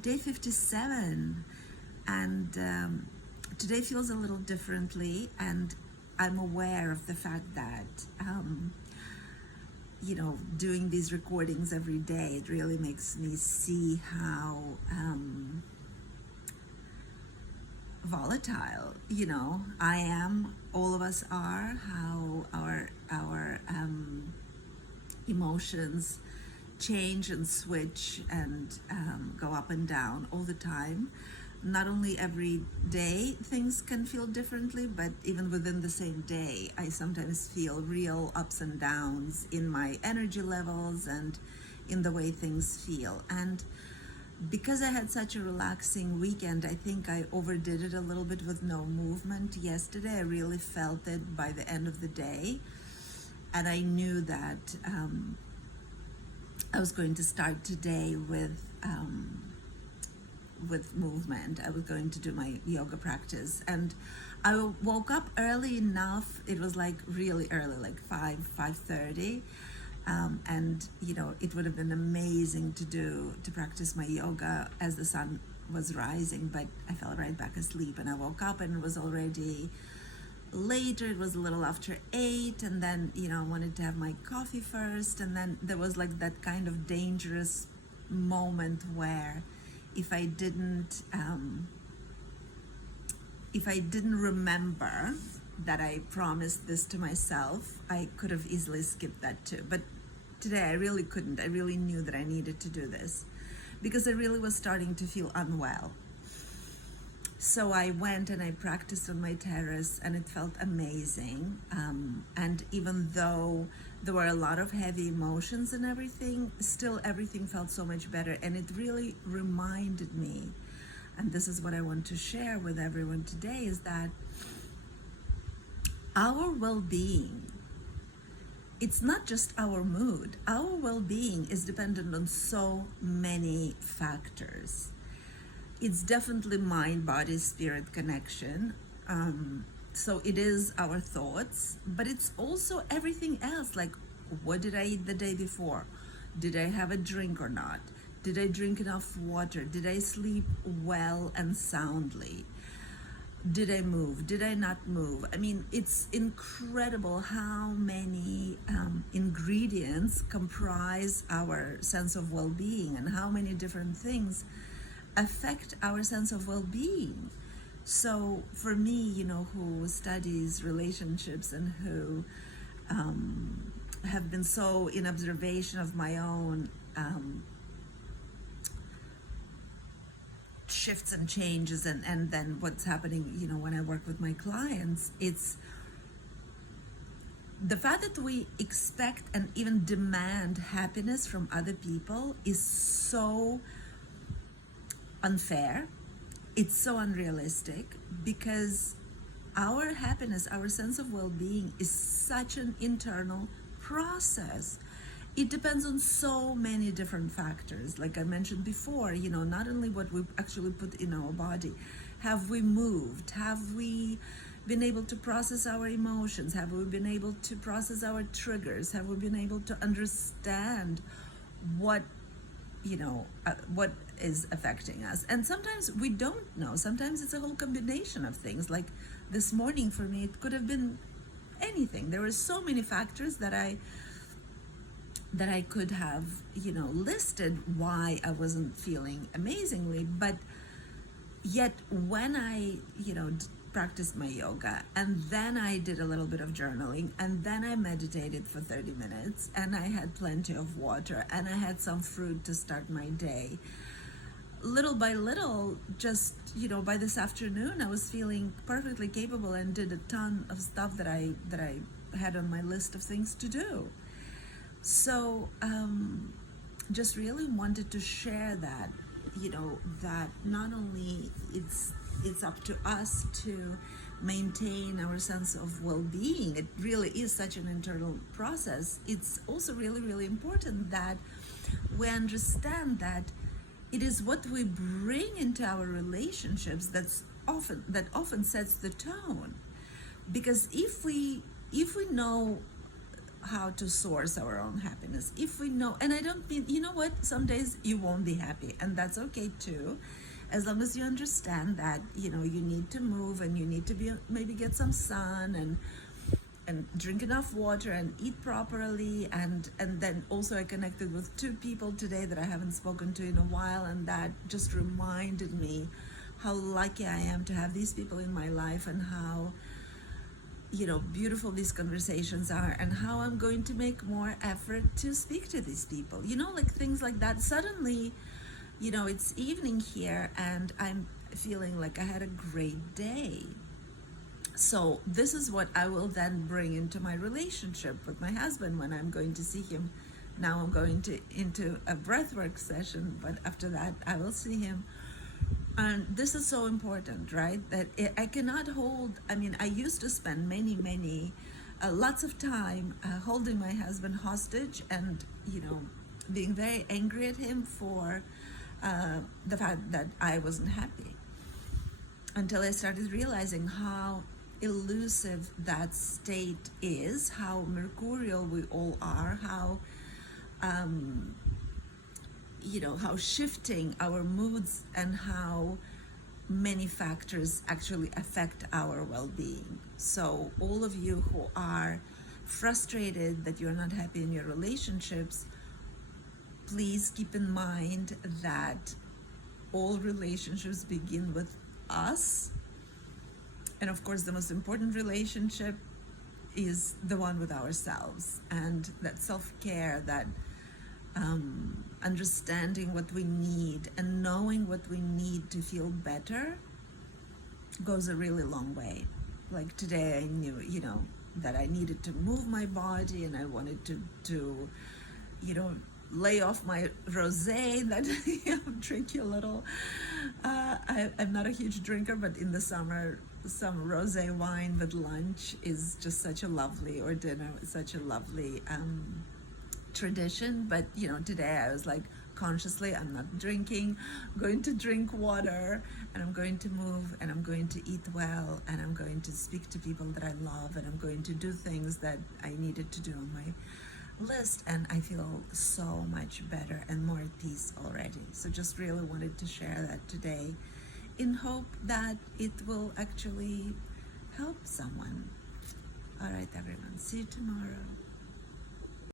day 57, and today feels a little differently, and I'm aware of the fact that doing these recordings every day, it really makes me see how volatile I am, all of us are, how our emotions change and switch and go up and down all the time. Not only every day things can feel differently, but even within the same day, I sometimes feel real ups and downs in my energy levels and in the way things feel. And because I had such a relaxing weekend, I think I overdid it a little bit with no movement yesterday. I really felt it by the end of the day. And I knew that I was going to start today with movement. I was going to do my yoga practice, and I woke up early enough. It was like really early, like 5:30, and it would have been amazing to practice my yoga as the sun was rising, but I fell right back asleep, and I woke up and it was already later. It was a little after 8, and then I wanted to have my coffee first, and then there was like that kind of dangerous moment where if I didn't remember that I promised this to myself, I could have easily skipped that too. But today I really couldn't. I really knew that I needed to do this because I really was starting to feel unwell. So I went and I practiced on my terrace, and it felt amazing. And even though there were a lot of heavy emotions and everything, still everything felt so much better. And it really reminded me, and this is what I want to share with everyone today, is that our well-being, it's not just our mood. Our well-being is dependent on so many factors. It's definitely mind, body, spirit connection. So it is our thoughts, but it's also everything else. Like, what did I eat the day before? Did I have a drink or not? Did I drink enough water? Did I sleep well and soundly? Did I move? Did I not move? I mean, it's incredible how many ingredients comprise our sense of well-being, and how many different things affect our sense of well-being. So for me, who studies relationships and who have been so in observation of my own shifts and changes, and then what's happening, when I work with my clients, it's the fact that we expect and even demand happiness from other people is so unfair. It's so unrealistic, because our happiness, our sense of well-being is such an internal process. It depends on so many different factors. Like I mentioned before, not only what we actually put in our body. Have we moved? Have we been able to process our emotions? Have we been able to process our triggers? Have we been able to understand what is affecting us? And sometimes we don't know. Sometimes it's a whole combination of things. Like this morning for me, it could have been anything. There were so many factors that I could have listed why I wasn't feeling amazingly. But yet when I practiced my yoga, and then I did a little bit of journaling, and then I meditated for 30 minutes, and I had plenty of water, and I had some fruit to start my day, little by little, just by this afternoon, I was feeling perfectly capable and did a ton of stuff that I had on my list of things to do. So just really wanted to share that, that not only it's up to us to maintain our sense of well-being. It really is such an internal process. It's also really, really important that we understand that it is what we bring into our relationships that often sets the tone. Because if we know how to source our own happiness. If we know, and I don't mean, you know what, some days you won't be happy, and that's okay too, as long as you understand that, you know, you need to move and you need to be, maybe get some sun and drink enough water and eat properly. And then also I connected with two people today that I haven't spoken to in a while, and that just reminded me how lucky I am to have these people in my life, and how, you know, beautiful these conversations are, and how I'm going to make more effort to speak to these people, you know, like things like that. Suddenly, you know, it's evening here and I'm feeling like I had a great day. So this is what I will then bring into my relationship with my husband when I'm going to see him. Now I'm going to into a breathwork session, but after that I will see him. And this is so important, right? That I cannot hold, I mean, I used to spend lots of time holding my husband hostage, and, you know, being very angry at him for the fact that I wasn't happy, until I started realizing how elusive that state is, how mercurial we all are, how you know, how shifting our moods, and how many factors actually affect our well-being. So all of you who are frustrated that you're not happy in your relationships, please keep in mind that all relationships begin with us. And of course, the most important relationship is the one with ourselves, and that self-care, that understanding what we need and knowing what we need to feel better goes a really long way. Like today I knew, you know, that I needed to move my body, and I wanted to you know, lay off my rosé that I'm drinking a little. I'm not a huge drinker, but in the summer, some rosé wine with lunch is just such a lovely, or dinner, such a lovely tradition. But, you know, today I was like, consciously, I'm not drinking. I'm going to drink water, and I'm going to move, and I'm going to eat well, and I'm going to speak to people that I love, and I'm going to do things that I needed to do on my list, and I feel so much better and more at peace already. So just really wanted to share that today, in hope that it will actually help someone. All right, everyone, see you tomorrow.